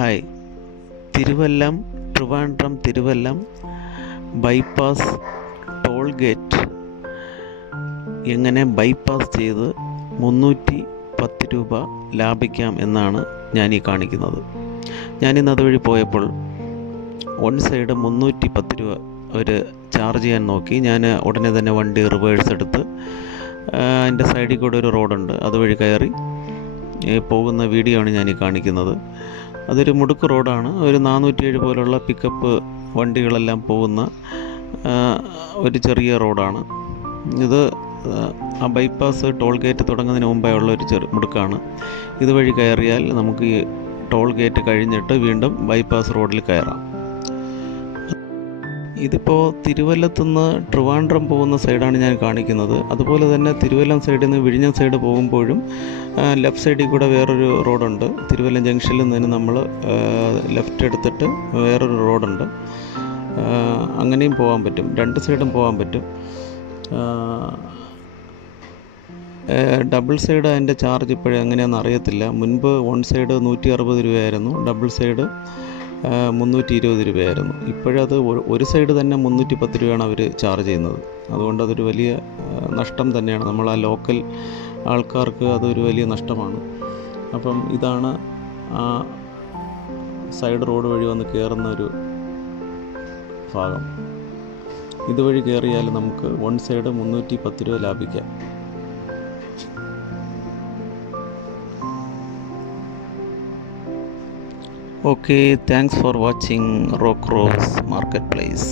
Hi, Thiruvallam Trivandrum Thiruvallam bypass toll gate എങ്ങനെ bypass ചെയ്ത് 310 രൂപ ലാഭിക്കാം എന്നാണ് ഞാനീ കാണിക്കുന്നത്. ഞാനിന്ന് അതുവഴി പോയപ്പോൾ വൺ സൈഡ് 310 രൂപ അവർ ചാർജ് ചെയ്യാൻ നോക്കി. ഞാൻ ഉടനെ തന്നെ വണ്ടി റിവേഴ്സ് എടുത്ത് അതിൻ്റെ സൈഡിൽ കൂടെ ഒരു റോഡുണ്ട്, അതുവഴി കയറി പോകുന്ന വീഡിയോ ആണ് ഞാനീ കാണിക്കുന്നത്. അതൊരു മുടുക്ക് റോഡാണ്. ഒരു 407 പോലുള്ള പിക്കപ്പ് വണ്ടികളെല്ലാം പോകുന്ന ഒരു ചെറിയ റോഡാണ് ഇത്. ആ ബൈപ്പാസ് ടോൾ ഗേറ്റ് തുടങ്ങുന്നതിന് മുമ്പേ ഉള്ള ഒരു മുടുക്കാണ്. ഇതുവഴി കയറിയാൽ നമുക്ക് ഈ ടോൾ ഗേറ്റ് കഴിഞ്ഞിട്ട് വീണ്ടും ബൈപ്പാസ് റോഡിൽ കയറാം. ഇതിപ്പോൾ തിരുവല്ലത്തുനിന്ന് ട്രിവാൻഡ്രം പോകുന്ന സൈഡാണ് ഞാൻ കാണിക്കുന്നത്. അതുപോലെ തന്നെ തിരുവല്ലം സൈഡിൽ നിന്ന് വിഴിഞ്ഞം സൈഡ് പോകുമ്പോഴും ലെഫ്റ്റ് സൈഡിൽ കൂടെ വേറൊരു റോഡുണ്ട്. തിരുവല്ലം ജംഗ്ഷനിൽ നിന്ന് നമ്മൾ ലെഫ്റ്റ് എടുത്തിട്ട് വേറൊരു റോഡുണ്ട്, അങ്ങനെയും പോകാൻ പറ്റും. രണ്ട് സൈഡും പോകാൻ പറ്റും. ഡബിൾ സൈഡ് അതിൻ്റെ ചാർജ് ഇപ്പോഴും എങ്ങനെയാണെന്ന് അറിയത്തില്ല. മുൻപ് വൺ സൈഡ് 160 രൂപയായിരുന്നു, ഡബിൾ സൈഡ് 320 രൂപയായിരുന്നു. ഇപ്പോഴത് ഒരു സൈഡ് തന്നെ 310 രൂപയാണ് അവർ ചാർജ് ചെയ്യുന്നത്. അതുകൊണ്ട് അതൊരു വലിയ നഷ്ടം തന്നെയാണ്. നമ്മൾ ആ ലോക്കൽ ആൾക്കാർക്ക് അതൊരു വലിയ നഷ്ടമാണ്. അപ്പം ഇതാണ് ആ സൈഡ് റോഡ് വഴി വന്ന് കയറുന്ന ഒരു ഭാഗം. ഇതുവഴി കയറിയാൽ നമുക്ക് വൺ സൈഡ് 310 രൂപ ലാഭിക്കാം. Okay, thanks for watching Rock Rose Marketplace.